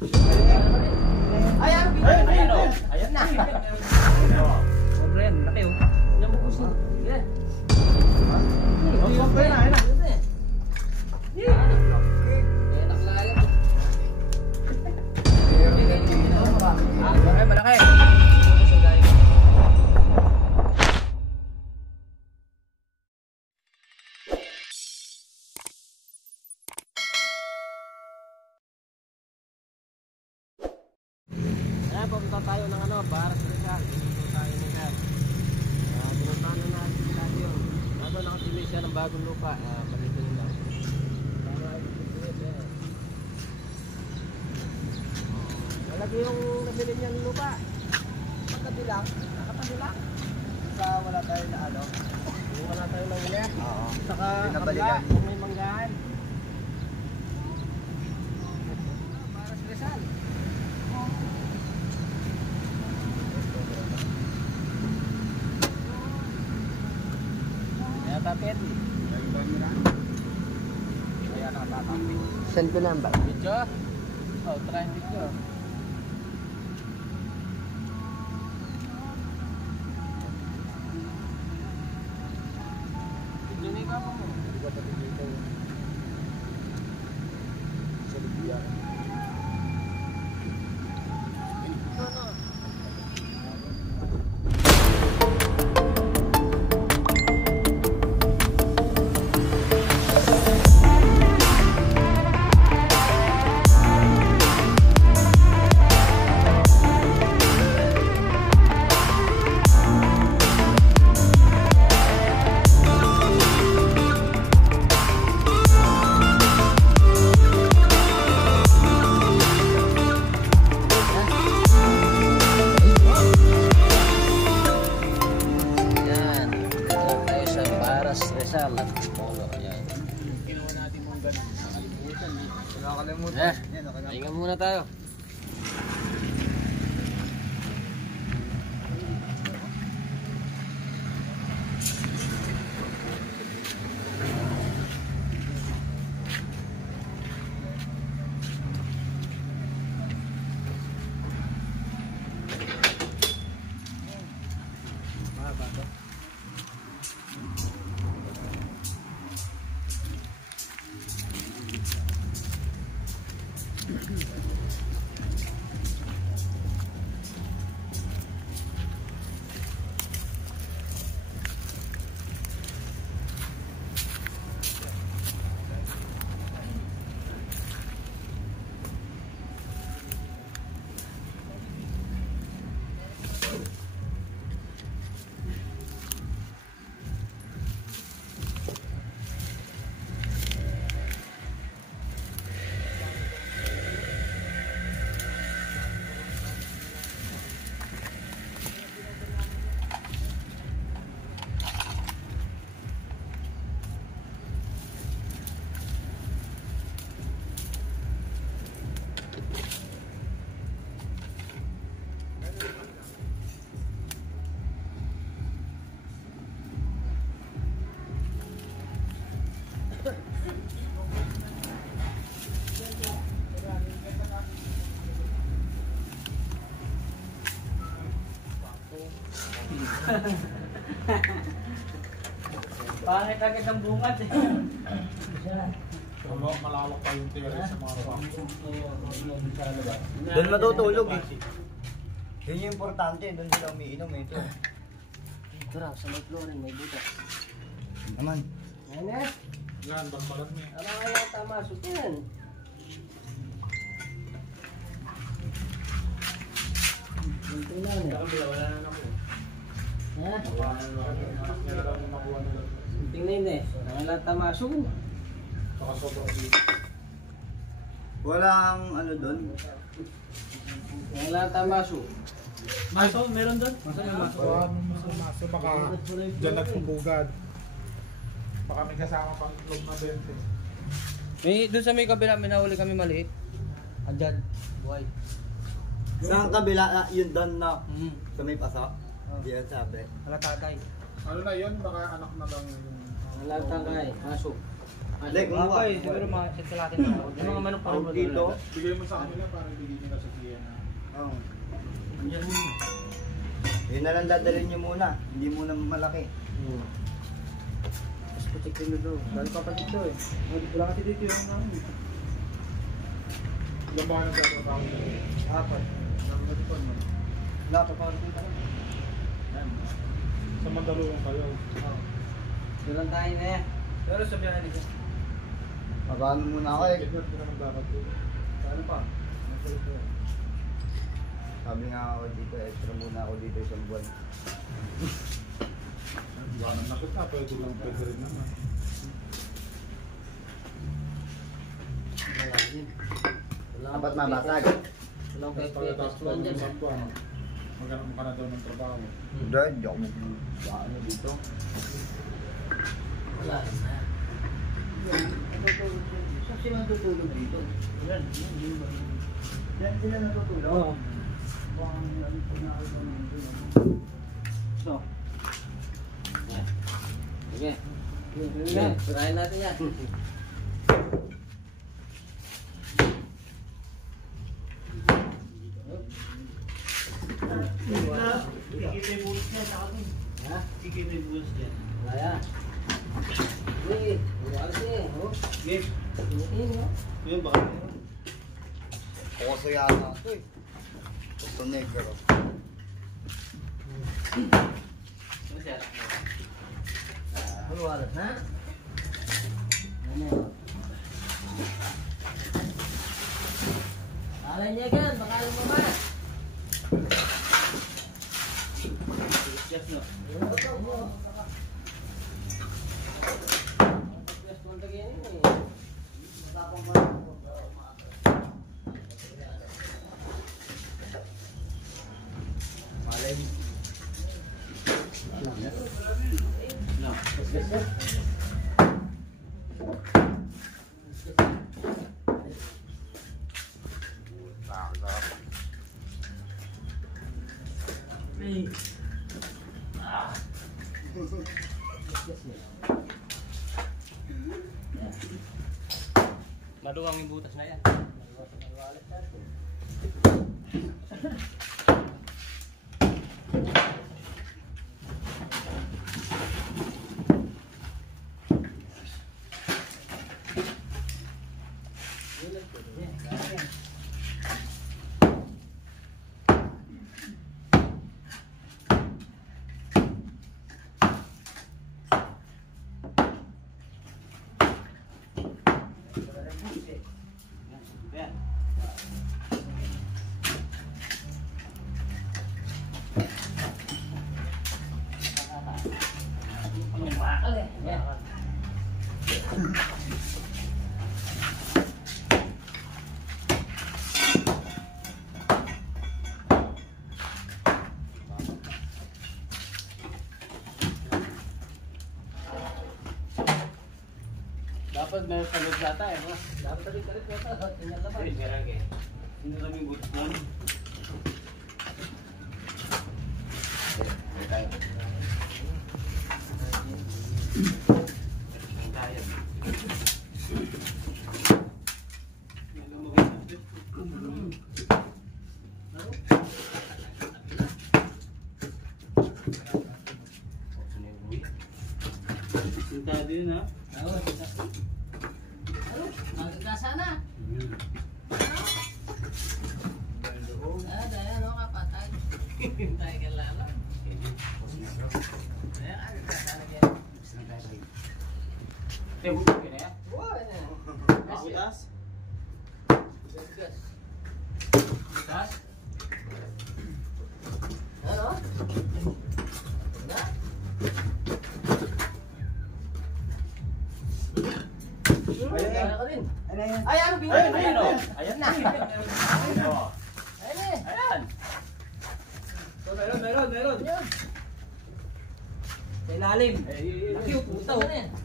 Ayan na. Sobrang laki oh. Yan mo gusto. Yan. Ayun na. Malaki. Pupunta tayo ng Baras Rizal. Pupunta tayo ni Sir. Pinuntahan na natin sila yun. Nado nakapili siya ng bagong lupa. Palitin nila. Malaki yung nabili niya ng lupa. Nakabilang. Sa wala tayo na ano. Yung wala tayo ng uli. Oo. Saka Pinabalikan. kung may manggahan. Baras Rizal. Tapit. Ayan ang tatapit. Send ko number. Video? Oh, try video. Video ni ka mo. Hindi ka pati dito. Sa Libya. Ano? Rizal at Polo. Ayan. Ginawa natin mong ganun. Nakalimutan. Nakakalimutan. Pahinga muna tayo. Pangit agad ang bungad eh. Malawak pa yung terrace sa mga Doon matutulog eh. Yun yung importante, doon sila umiinom eh. Ito raw, sa may flooring may butas. Naman. Yan eh. Yan, balbalan mo yan. Ano kaya tama? Sutin. Tingnan eh. Wala na ako. Ha? Nila lang yung nakuha nila. Tingnan eh. Nangalat tamaso. Saka sobrang dito. Walang ano doon. Nangalat tamaso. Maso, meron doon? Maso, baka dyan nagpupugad. Baka may kasama pang itlog na 20. May, doon sa may kabila, may nahuli kami maliit. Andyan. Buhay. Saan kabila yun doon na Mm. sa may pasok? Hindi yan sabi. Wala tatay. Ano na yun? Baka anak na lang yung... Nangalat tatay. Aso. Hindi, kumuha. Siguro mga natin ako. Yung mga manok pa rin Out dito. Bigay mo sa kanila para bigyan nila sa tiyan na. Oo. Yun na lang dadalhin nyo muna. Hindi muna malaki. Tapos patik nyo doon. Dali pa patik doon eh. Wala kasi dito yung namin. Ilan ba ka nagtatrabaho? Apat. Wala pa pa rin tayo. Sa Mandaluyong kayo. Doon lang tayo na yan. Pero sa biyahe dito. Pagano muna ako eh. Edward, hindi na magdapat doon. Ano pa? Sabi nga ako dito, extra muna ako dito isang buwan. Iwanan na kita, pwede rin naman. Dapat mabasag. Walang Tapos pagkatapos ko ng isang buwan, maghanap ka na daw ng trabaho. Dahil, joke mo. Ano dito? Wala na. Saan sila natutulog dito? Yan sila natutulog? Oo. So, Sige. Sige. Tirahin natin yan. Ha? Wala yan. Sige. Wala kasi. game. Tingin, no? Yun, baka meron. Kukoso yata ito eh. Ito negro. Wala na. Ano yun? Alay niya gan, baka lumabas. Yes, no? Malay mo. No. Maluwang yung butas na yan. Dapat may pagod yata eh. Dapat tarik-tarik ko ito. Tingnan lang ba? Hindi namin butas lang. Sintado yun ha? Oo, ito. Ano? Magkakasa na. Dahil ano kapatay. Tayo ka lalang. Dahil agkakasa na kaya. Kaya bukas ka na yan? Bukas? Bukas? Bukas? Ano? Na? Ayan Ka rin. Ay, ano binigyan? Ayun, Ayun, ayun. Ayan na. Ayun eh. Ayan. So, meron. Yun. Sa ilalim. Laki yung puta.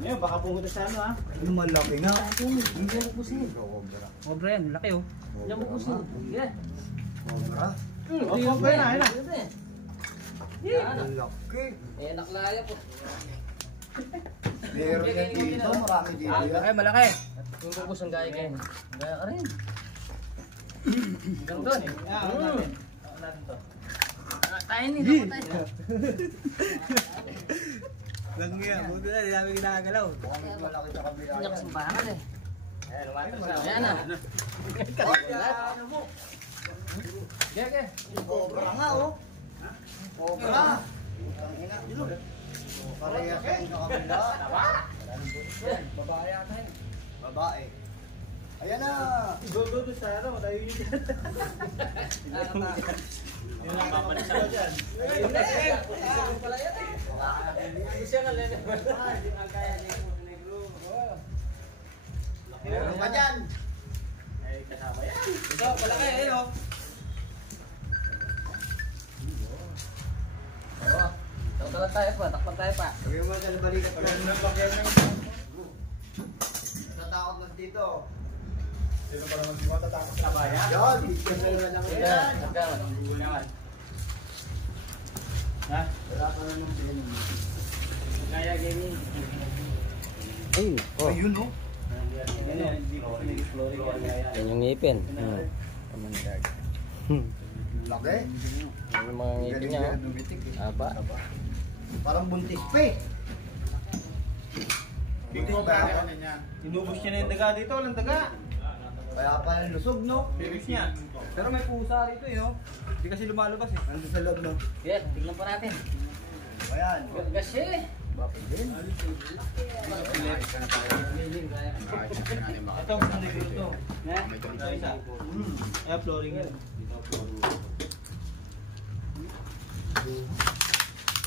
Ngayon, baka pumunta sa ano ha? Ano malaki nga? Hindi na pusin. Cobra. Cobra yan, laki oh. Hindi mo pusin. Sige. Cobra? Cobra na, ayun na. Ang laki. Eh, naklaya po. Meron yan dito, marami dito yan. Malaki, malaki. Yung bubos ang gaya kayo. Ang gaya ka rin. Ganun doon. Tayo nito. Nangya, buti na, hindi namin ginagalaw. Mukhang malaki sa kabila Hindi yan. ako sampangan eh. Ayan, lumatas na. Ayan na. Gege. Cobra nga oh. Cobra. Ang ina. Parehas yan sa kabila. Babae ata yun. Babae. Ayan na. Dodo sa ano, malayo yun dyan. Yung nakapalis ako dyan. Siya nga lene. Meron ka dyan. Ay, kasama yan. Ito, malaki eh oh. Oo. Takpan tayo pa, takpan tayo pa. Sabi mo sa balikat ko. Natatakot na dito. Sino pa naman si Mata takot sa Bayan. Yan, isipin na lang yan. Ha? Wala pa na ng pinag. Kaya gaming. Ayun. Oh. Ayun oh. Yan yung ngipin. Laki. Yan yung mga ngipin niya oh. Dumitik eh. Aba. Parang buntis pa eh. Big Cobra ano niya. Inubos niya na yung daga dito, walang daga. Kaya pala lusog no. Bibis niya. Pero may pusa dito eh, oh. Hindi kasi lumalabas eh. Nandun sa loob no. Yan, tignan pa natin. Ayan. Kasi. Bakit din? Ito, hindi ko ito. Ito isa. Kaya flooring yan.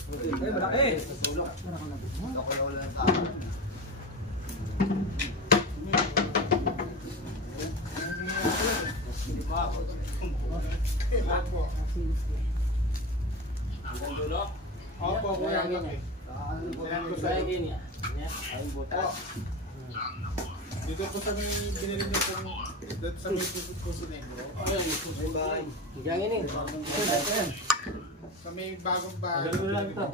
Ay, malaki. Ako yung wala ng tao. Opo, kuya ang laki. Ano po? Ayan ko sa Kaya ganyan. Ay, butas. dito po sa may binili niyo po dito sa may Pusinegro. Diyan ini. Sa may bagong bahay. Ganun lang to.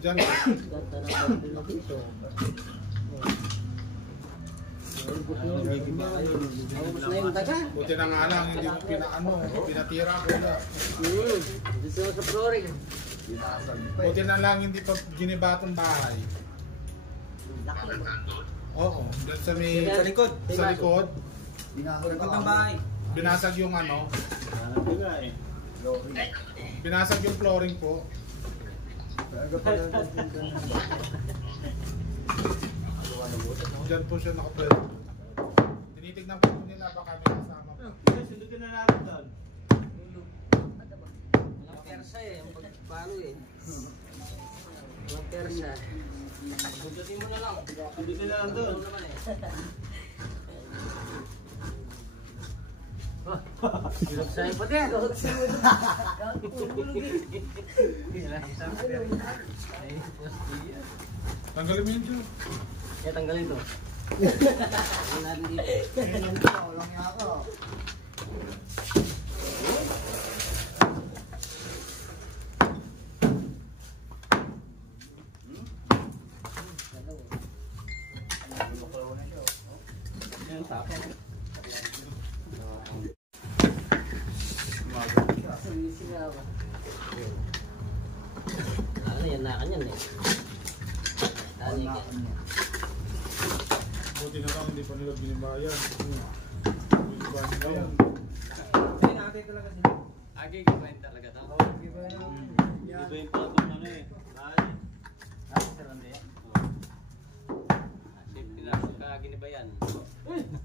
Diyan. Ubus na yung daga. Buti na nga lang, hindi mo pinatira ko na. Dito sa flooring. Buti na lang, hindi pa ginibatong bahay. Oo, dyan sa may... Sa likod. Sa likod, Binasag Likod ng bahay. binasag yung ano, binasag yung flooring po. Diyan po siya nakapwede. Tinitignan po nila baka may kasama po. Sundutin na natin doon. Walang persa eh. Ang pagpalo eh. Walang persa. Sundutin mo na lang. Sundutin na lang doon. Sa'yo pa din. Tanggalin mo yun dyan. Kaya tanggalin to. Tanggalin natin dito. Walang yaka. Yan, tapos. Ano yan na kanyan eh. Ano yan? Buti na lang, hindi pa nila binibayan. Binibayan nila yan. Ay, nakatay talaga sila. Agi, gibayin talaga to. Ito yung patong ano eh. Bahay. Sa rande yan. Safety na. Pagka ginibayan.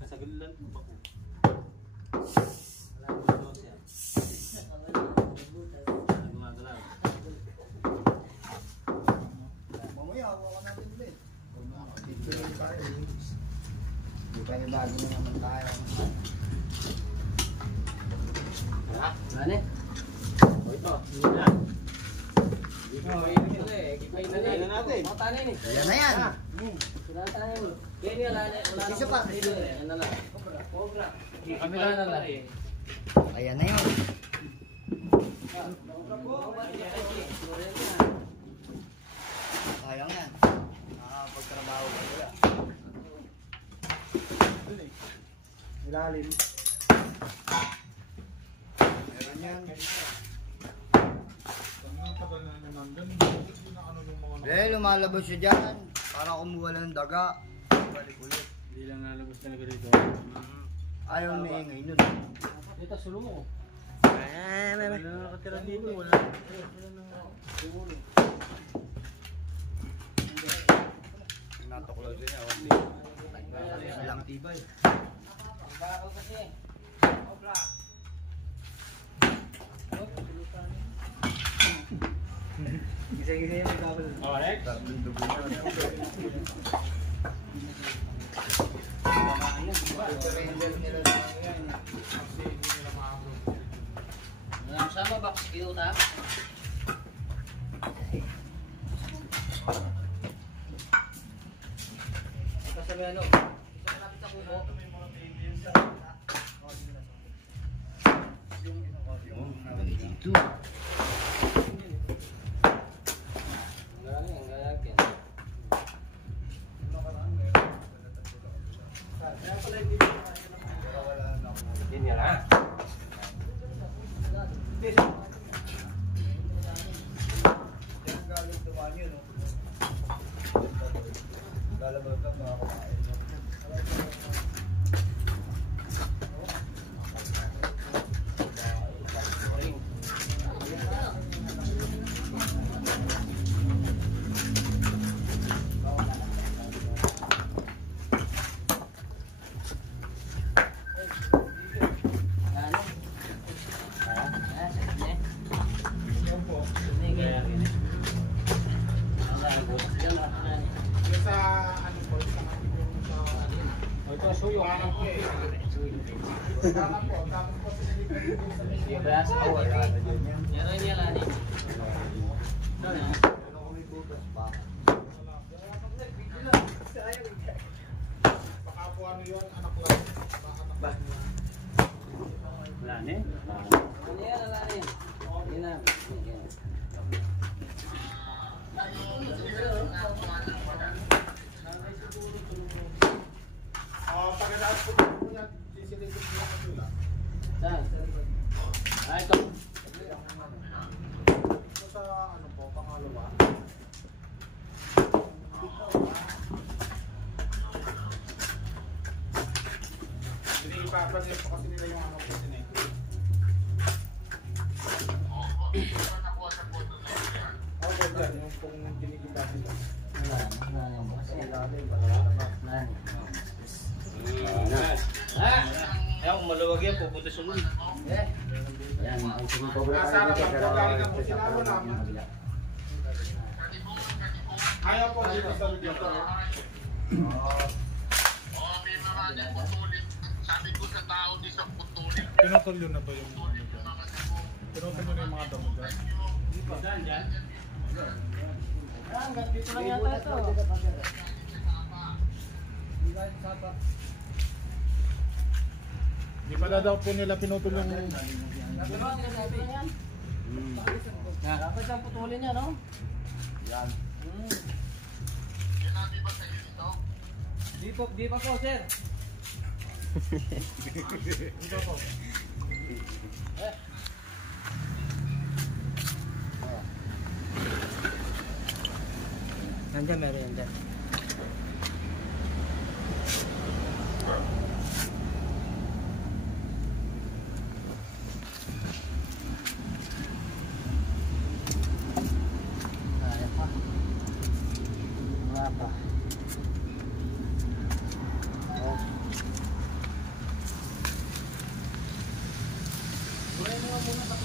Sa gulan. Bako. Wala ko doon siya. Gumagalaw. Mamaya, hawa ka natin ulit. Di pa yung bago na naman tayo. Ano eh? O ito. Yan. Oh, yun pala eh. Gibayin na Gibayin na natin. Mga tanin eh. Yan na yan. Wala tayo. Yan yung wala Isa pa. Dito eh. Yan na lang. Cobra. Kamila na lang. Ayan na yun. Sayang yan. Pagtrabaho ka wala. Ilalim. Meron yan. Ang tagal na nyo nandun. Hindi na ano yung mga... Eh, lumalabas siya dyan. Para kumuha ng daga. Balik ulit. Hindi lang nalabas talaga dito. Ayaw na ingay nun. Dito, sulong mo. Wala na nakatira dito. Wala Natuklaw siya niya. Ilang tibay. Bakal kasi. Obla. Gisa-gisa yung kabel. Oh, Rex? Sama box view ta. Kasabi ano? Isa malapit sa kubo. Dito. Ang galing. Hindi niya lang. Yan galing tumaan yun. Lalabas ka mga kumain. Yung sa ano po, sa Ito suyo. parang po eh. Parang po, tapos po sinilipan yung sa media. Bias awal. Wala na dyan yan. Meron niya lang ni. Pero kung may butas pa. Baka po ano yun, anak lang. Baka anak lang. Wala na eh. Ano yan, ala rin. Yan na. Pagkatapos po po yan, sisilipin po yung kasula. Saan? Ito. Ito sa ano po, pangalawa. Hindi ipapagyan po kasi nila yung ano po sinay. Okay, dyan, yung kung kinikita sila. Kaya kung maluwag yan, pupunta sa ulo. Nasa harapan po, galing na po sila, wala man. Ayaw po dito sa dito. Pinutol yun na ba yung ano dyan? Pinutol yun na yung mga damo dyan? Saan dyan? Dito lang yata ito. Di pala daw po nila pinutol yung... Dapat ang putulin niya, no? Yan. Di pa po, sir. Ito po. Nandiyan meron yan dyan. Kaya pa. Wala pa. Oo. Bueno, muna pa.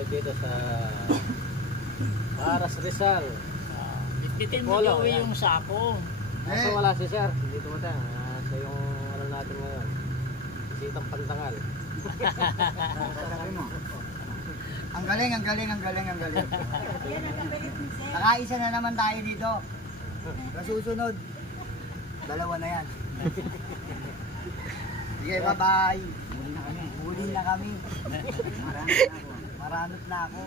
tayo dito sa Paras Rizal. Bitbitin mo Polo, daw ayan. yung sako. Kaso wala si Sir, hindi tumata. Siya yung ano natin ngayon. Sitang Pantangal. Sabi mo. Ang galing, ang galing, ang galing, ang galing. Nakaisa na naman tayo dito. Sa susunod, dalawa na yan. Sige, bye-bye. Huli na kami. Huli na kami. Maranot na ako.